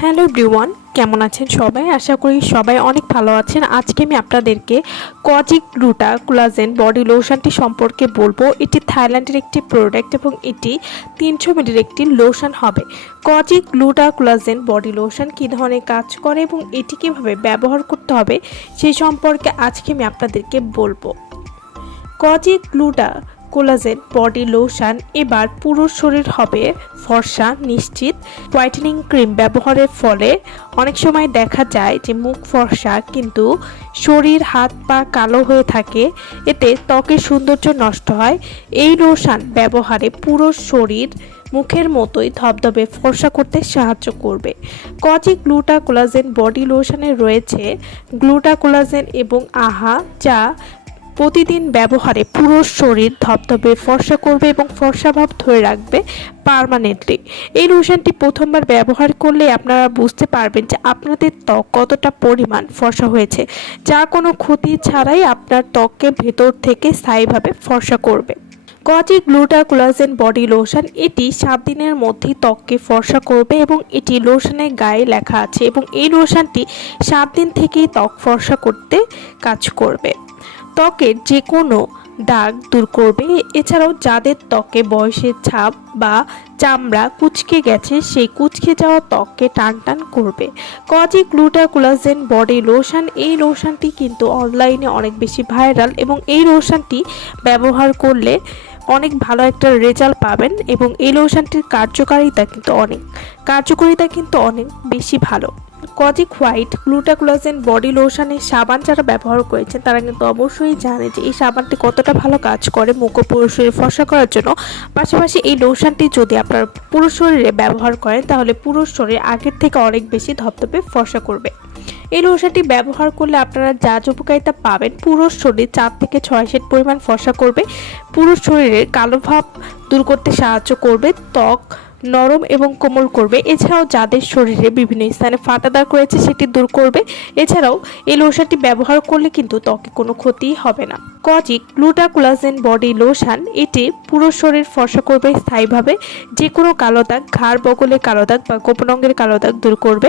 Hello everyone, কেমন আছেন সবাই? আশা করি সবাই অনেক ভালো আছেন। আজকে আমি আপনাদেরকে কজিক গ্লুটা কোলাজেন বডি লোশনটি সম্পর্কে বলব। এটি থাইল্যান্ডের একটি প্রোডাক্ট এবং এটি তিনশো মিলির একটি লোশন হবে। Kojic gluta collagen body lotion কী ধরনের কাজ করে এবং এটি কীভাবে ব্যবহার করতে হবে, সেই সম্পর্কে আজকে আমি আপনাদেরকে বলব। Kojic gluta collagen, body lotion, এবার পুরো শরীর হবে ফর্সা, নিশ্চিত। হোয়াইটেনিং ক্রিম ব্যবহারের ফলে অনেক সময় দেখা যায় যে মুখ ফর্সা, কিন্তু শরীর, হাত পা কালো হয়ে থাকে। এতে ত্বকের সৌন্দর্য নষ্ট হয়। এই লোশন ব্যবহারে পুরো শরীর মুখের মতোই ধবধবে, ফর্সা করতে সাহায্য করবে। কজি গ্লুটা কোলাজেন, বডি লোশনে রয়েছে গ্লুটা কোলাজেন এবং আহা, যা প্রতিদিন ব্যবহারে পুরো শরীর ধবধবে ফর্সা করবে এবং ফর্সা ভাব ধরে রাখবে পারমানেন্টলি। এই লোশনটি প্রথমবার ব্যবহার করলে আপনারা বুঝতে পারবেন যে আপনাদের ত্বক কতটা পরিমাণ ফর্সা হয়েছে। যা কোনো ক্ষতি ছাড়াই আপনার ত্বককে ভেতর থেকে স্থায়ীভাবে ফর্সা করবে। Kojic gluta collagen body lotion, এটি সাত দিনের মধ্যেই ত্বককে ফর্সা করবে এবং এটি লোশনের গায়ে লেখা আছে এবং এই লোশনটি সাত দিন থেকেই ত্বক ফর্সা করতে কাজ করবে। ত্বকের যে কোনো দাগ দূর করবে। এছাড়াও যাদের ত্বকে বয়সের ছাপ বা চামড়া কুচকে গেছে, সেই কুচকে যাওয়া ত্বককে টান টান করবে। Kojic gluta collagen body lotion, এই লোশনটি কিন্তু অনলাইনে অনেক বেশি ভাইরাল এবং এই লোশনটি ব্যবহার করলে অনেক ভালো একটা রেজাল্ট পাবেন এবং এই লোশনটির কার্যকারিতা কিন্তু অনেক, কার্যকারিতা কিন্তু অনেক বেশি ভালো। Kojic white gluta collagen body লোশনের সাবান যারা ব্যবহার করেছেন, তারা কিন্তু অবশ্যই জানে যে এই সাবানটি কতটা ভালো কাজ করে মুখ পুরো শরীর ফসা করার জন্য। পাশাপাশি এই লোশনটি যদি আপনারা পুরো শরীরে ব্যবহার করেন, তাহলে পুরো শরীর আগের থেকে অনেক বেশি ধপধপে ফসা করবে। এই লোশনটি ব্যবহার করলে আপনারা যা উপকারিতা পাবেন, পুরো শরীর চার থেকে ছয় সেট পরিমাণ ফসা করবে। পুরো শরীরের কালো ভাব দূর করতে সাহায্য করবে ত্বক নরম এবং কোমল করবে। এছাড়াও যাদের শরীরে বিভিন্ন স্থানে ফাটা দাগ রয়েছে, সেটি দূর করবে। এছাড়াও এই লোশনটি ব্যবহার করলে কিন্তু ত্বকে কোনো ক্ষতি হবে না। কজিক গ্লুটাকুলাজেন বডি লোশন এটি পুরো শরীর ফর্সা করবে স্থায়ীভাবে। যে কোনো কালো দাগ, ঘাড় বগলে কালো দাগ বা গোপন অঙ্গের কালো দাগ দূর করবে।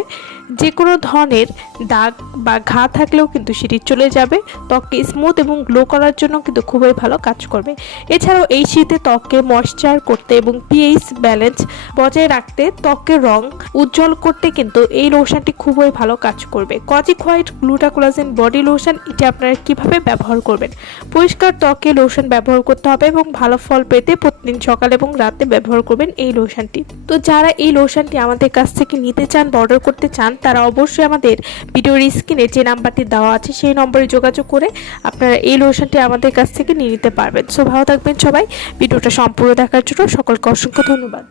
যে কোনো ধরনের দাগ বা ঘা থাকলেও কিন্তু সেটি চলে যাবে। ত্বককে স্মুথ এবং গ্লো করার জন্য কিন্তু খুবই ভালো কাজ করবে। এছাড়াও এই শীতে ত্বককে ময়শ্চার করতে এবং পিএইচ ব্যালেন্স বজায় রাখতে ত্বকের রং উজ্জ্বল করতে কিন্তু এই লোশনটি খুবই ভালো কাজ করবে। Kojic white gluta collagen body lotion এটি আপনারা কীভাবে ব্যবহার করবেন? পরিষ্কার ত্বকে লোশন ব্যবহার করতে হবে এবং ভালো ফল পেতে প্রতিদিন সকাল এবং রাতে ব্যবহার করবেন এই লোশনটি তো যারা এই লোশনটি আমাদের কাছ থেকে নিতে চান বা অর্ডার করতে চান, তারা অবশ্যই আমাদের ভিডিওর স্ক্রিনে যে নাম্বারটি দেওয়া আছে, সেই নম্বরে যোগাযোগ করে আপনারা এই লোশনটি আমাদের কাছ থেকে নিয়ে নিতে পারবেন। সো ভালো থাকবেন সবাই। ভিডিওটা সম্পূর্ণ দেখার জন্য সকলকে অসংখ্য ধন্যবাদ।